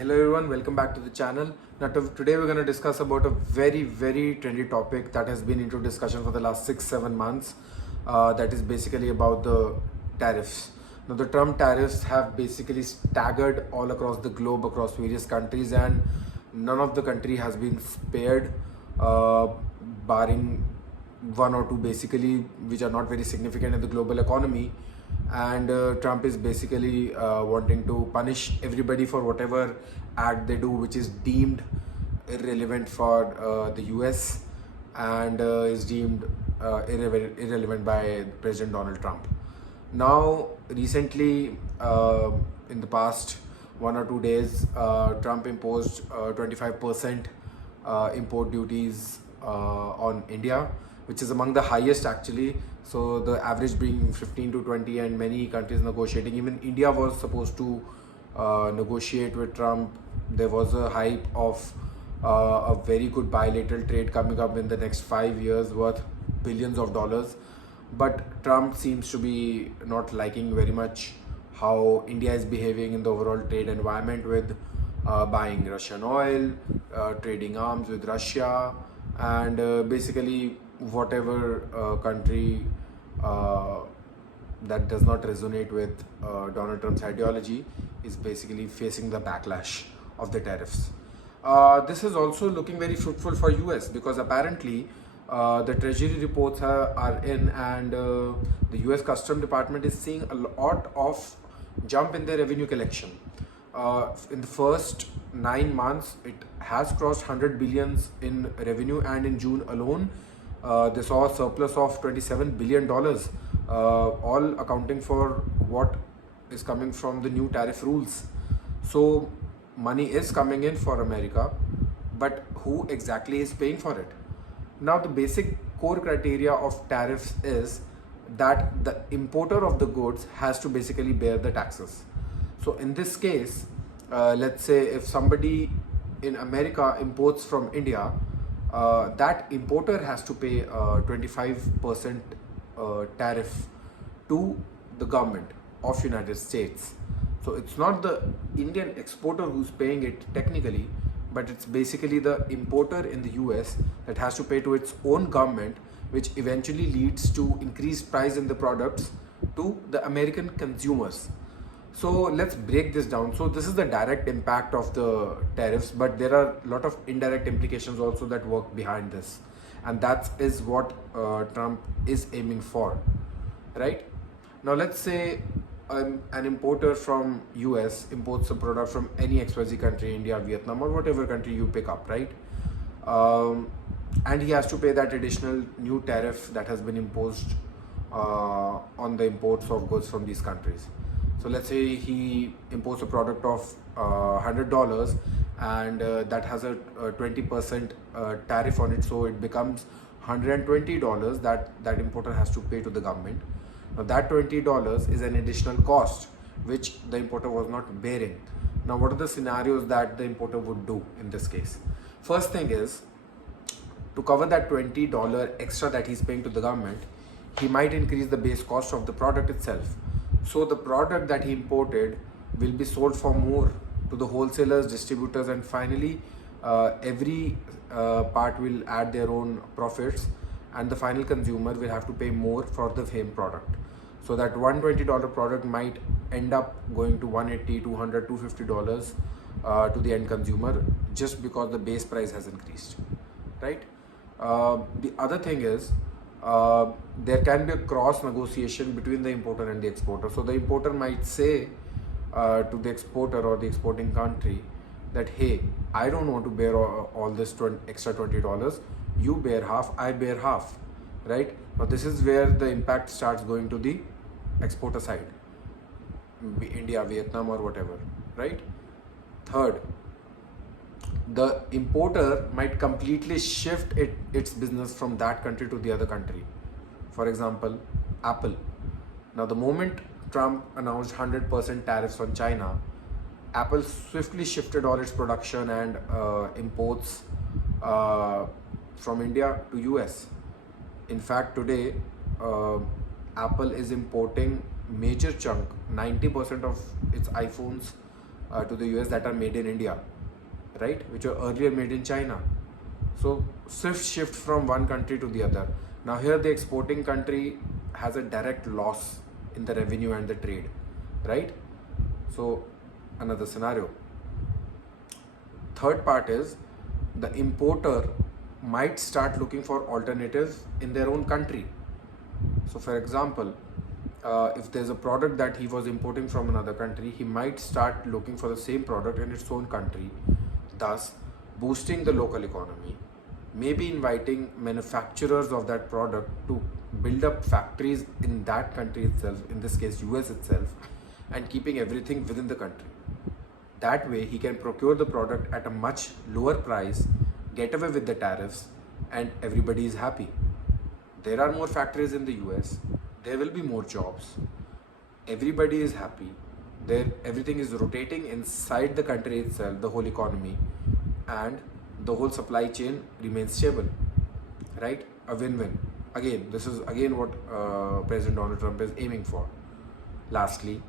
Hello everyone, welcome back to the channel. Today we're going to discuss about a very trendy topic that has been into discussion for the last 6-7 months. That is basically about the tariffs. Now the Trump tariffs have basically staggered all across the globe, across various countries, and none of the country has been spared, barring one or two basically, which are not very significant in the global economy. And Trump is basically wanting to punish everybody for whatever act they do which is deemed irrelevant for the US, and is deemed irrelevant by President Donald Trump. Now recently, in the past 1 or 2 days, Trump imposed 25% import duties on India, which is among the highest actually. So the average being 15 to 20, and many countries negotiating. Even India was supposed to negotiate with Trump. There was a hype of a very good bilateral trade coming up in the next 5 years worth billions of dollars. But Trump seems to be not liking very much how India is behaving in the overall trade environment, with buying Russian oil, trading arms with Russia, and basically whatever country that does not resonate with Donald Trump's ideology is basically facing the backlash of the tariffs. This is also looking very fruitful for US, because apparently the treasury reports are in, and the US Custom Department is seeing a lot of jump in their revenue collection. In the first 9 months, it has crossed 100 billions in revenue, and in June alone, they saw a surplus of $27 billion, all accounting for what is coming from the new tariff rules. So money is coming in for America, but who exactly is paying for it? Now the basic core criteria of tariffs is that the importer of the goods has to basically bear the taxes. So in this case, let's say if somebody in America imports from India, that importer has to pay 25% tariff to the government of United States. So it's not the Indian exporter who's paying it technically, but it's basically the importer in the US that has to pay to its own government, which eventually leads to increased price in the products to the American consumers. So let's break this down. So this is the direct impact of the tariffs, but there are a lot of indirect implications also that work behind this, and that is what Trump is aiming for, right? Now let's say an importer from US imports a product from any XYZ country, India, Vietnam, or whatever country you pick up, right? And he has to pay that additional new tariff that has been imposed on the imports of goods from these countries. So let's say he imports a product of $100, and that has a 20% tariff on it, so it becomes $120 that importer has to pay to the government. Now that $20 is an additional cost which the importer was not bearing. Now what are the scenarios that the importer would do in this case? First thing is, to cover that $20 extra that he's paying to the government, he might increase the base cost of the product itself. So the product that he imported will be sold for more to the wholesalers, distributors, and finally every part will add their own profits, and the final consumer will have to pay more for the same product. So that $120 product might end up going to $180, $200, $250 to the end consumer, just because the base price has increased, right? The other thing is, there can be a cross negotiation between the importer and the exporter. So the importer might say to the exporter or the exporting country that, hey, I don't want to bear all this extra $20. You bear half, I bear half, right? Now this is where the impact starts going to the exporter side, India, Vietnam, or whatever, right? Third, the importer might completely shift its business from that country to the other country. For example, Apple. Now the moment Trump announced 100% tariffs on China, Apple swiftly shifted all its production and imports from India to US. In fact, today Apple is importing major chunk, 90% of its iPhones to the US that are made in India, right? Which were earlier made in China. So swift shift from one country to the other. Now here the exporting country has a direct loss in the revenue and the trade, right? So another scenario. Third part is the importer might start looking for alternatives in their own country. So for example, if there's a product that he was importing from another country, he might start looking for the same product in its own country, thus boosting the local economy, maybe inviting manufacturers of that product to build up factories in that country itself, in this case US itself, and keeping everything within the country. That way he can procure the product at a much lower price, get away with the tariffs, and everybody is happy. There are more factories in the US, there will be more jobs, everybody is happy, there everything is rotating inside the country itself, the whole economy, and the whole supply chain remains stable, right? A win-win. Again, this is again what President Donald Trump is aiming for. Lastly,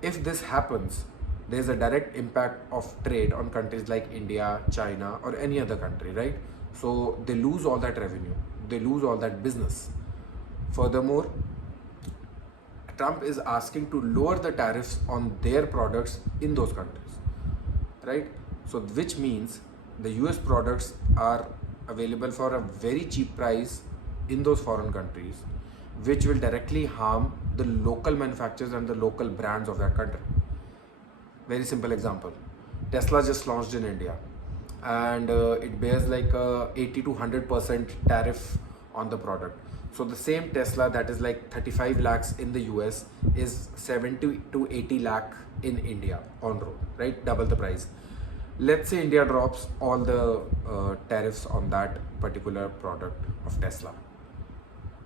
if this happens, there's a direct impact of trade on countries like India, China, or any other country, right? So they lose all that revenue, they lose all that business. Furthermore, Trump is asking to lower the tariffs on their products in those countries, right? So which means the US products are available for a very cheap price in those foreign countries, which will directly harm the local manufacturers and the local brands of that country. Very simple example. Tesla just launched in India, and it bears like a 80 to 100% tariff on the product. So the same Tesla that is like 35 lakhs in the US is 70 to 80 lakh in India on road, right? Double the price. Let's say India drops all the tariffs on that particular product of Tesla.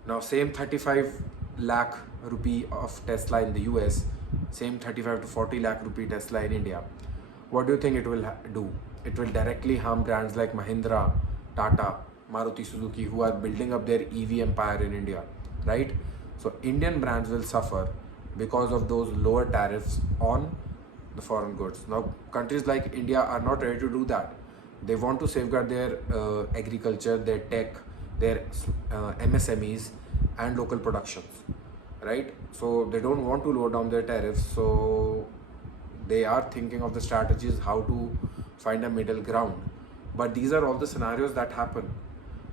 Now same 35 lakh rupee of Tesla in the US, same 35 to 40 lakh rupee Tesla in India. What do you think it will do? It will directly harm brands like Mahindra, Tata, Maruti Suzuki, who are building up their EV empire in India, right? So Indian brands will suffer because of those lower tariffs on the foreign goods. Now countries like India are not ready to do that. They want to safeguard their agriculture, their tech, their MSMEs and local productions, right? So they don't want to lower down their tariffs, so they are thinking of the strategies how to find a middle ground. But these are all the scenarios that happen,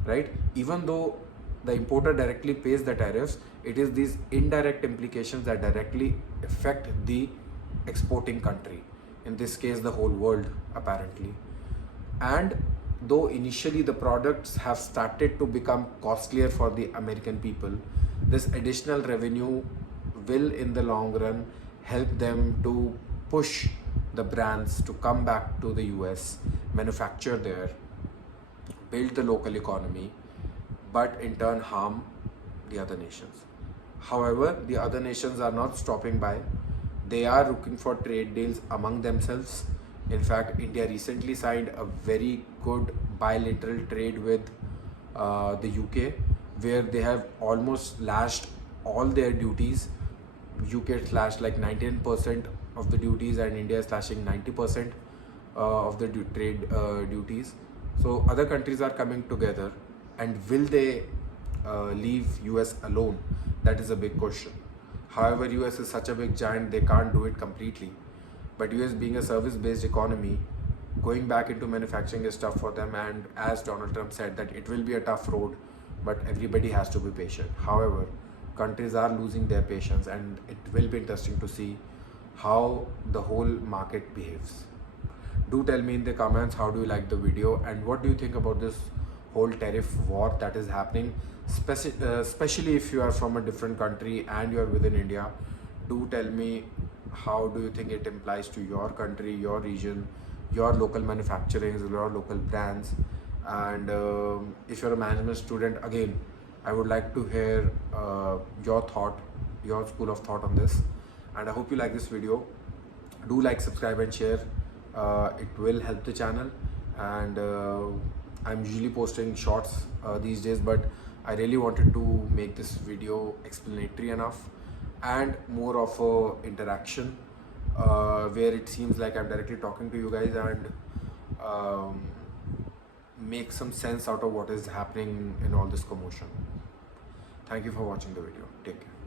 right? Even though the importer directly pays the tariffs, it is these indirect implications that directly affect the exporting country, in this case the whole world apparently. And though initially the products have started to become costlier for the American people, this additional revenue will in the long run help them to push the brands to come back to the US, manufacture there, build the local economy, but in turn harm the other nations. However, the other nations are not stopping by. They are looking for trade deals among themselves. In fact, India recently signed a very good bilateral trade with the UK, where they have almost slashed all their duties. UK slashed like 19% of the duties, and India is slashing 90% of the trade duties. So other countries are coming together, and will they leave US alone? That is a big question. However, US is such a big giant, they can't do it completely. But US being a service-based economy, going back into manufacturing is tough for them, and as Donald Trump said that it will be a tough road, but everybody has to be patient. However, countries are losing their patience, and it will be interesting to see how the whole market behaves. Do tell me in the comments how do you like the video, and what do you think about this whole tariff war that is happening, especially if you are from a different country and you are within India. Do tell me how do you think it implies to your country, your region, your local manufacturing, your local brands. And if you're a management student, again, I would like to hear your school of thought on this. And I hope you like this video. Do like, subscribe and share. It will help the channel. And I'm usually posting shorts these days, but I really wanted to make this video explanatory enough and more of a interaction where it seems like I'm directly talking to you guys and make some sense out of what is happening in all this commotion. Thank you for watching the video. Take care.